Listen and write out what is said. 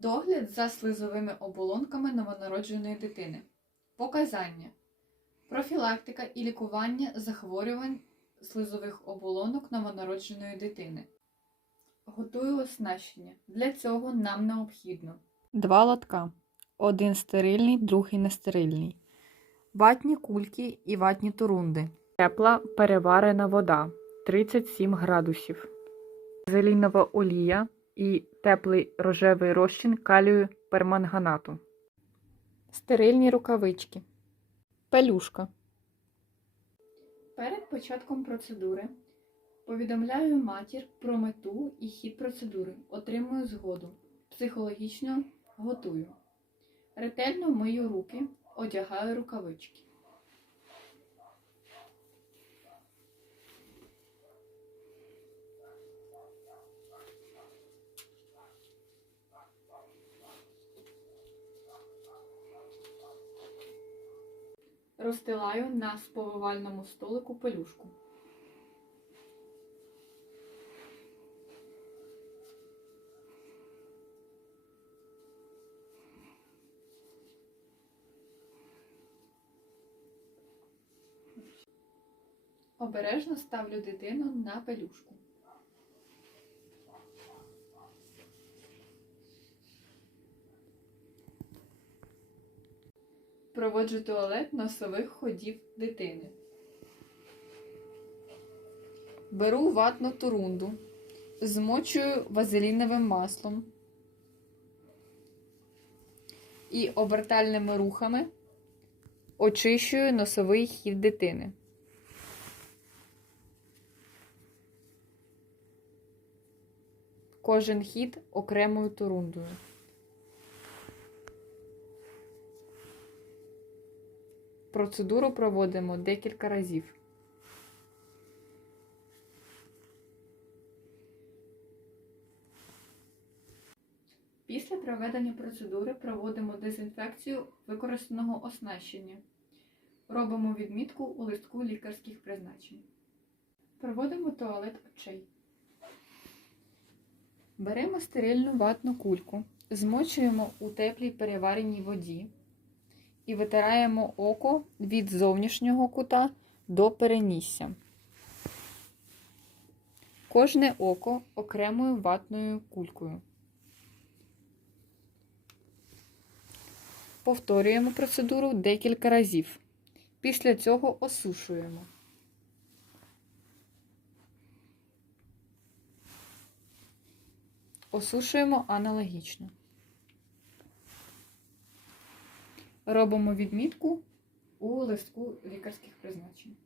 Догляд за слизовими оболонками новонародженої дитини. Показання. Профілактика і лікування захворювань слизових оболонок новонародженої дитини. Готую оснащення. Для цього нам необхідно Два лотка. Один стерильний, другий нестерильний. Ватні кульки і ватні турунди. Тепла переварена вода 37 градусів. Зелінова олія і теплий рожевий розчин калію перманганату. Стерильні рукавички. Пелюшка. Перед початком процедури повідомляю матір про мету і хід процедури, отримую згоду, психологічно готую. Ретельно мию руки, одягаю рукавички. Розстилаю на сповивальному столику пелюшку. Обережно ставлю дитину на пелюшку. Проводжу туалет носових ходів дитини. Беру ватну турунду, змочую вазеліновим маслом і обертальними рухами очищую носовий хід дитини. Кожен хід окремою турундою. Процедуру проводимо декілька разів. Після проведення процедури проводимо дезінфекцію використаного оснащення. Робимо відмітку у листку лікарських призначень. Проводимо туалет очей. Беремо стерильну ватну кульку, змочуємо у теплій перевареній воді і витираємо око від зовнішнього кута до перенісся. Кожне око окремою ватною кулькою. Повторюємо процедуру декілька разів. Після цього осушуємо. Осушуємо аналогічно. Робимо відмітку у листку лікарських призначень.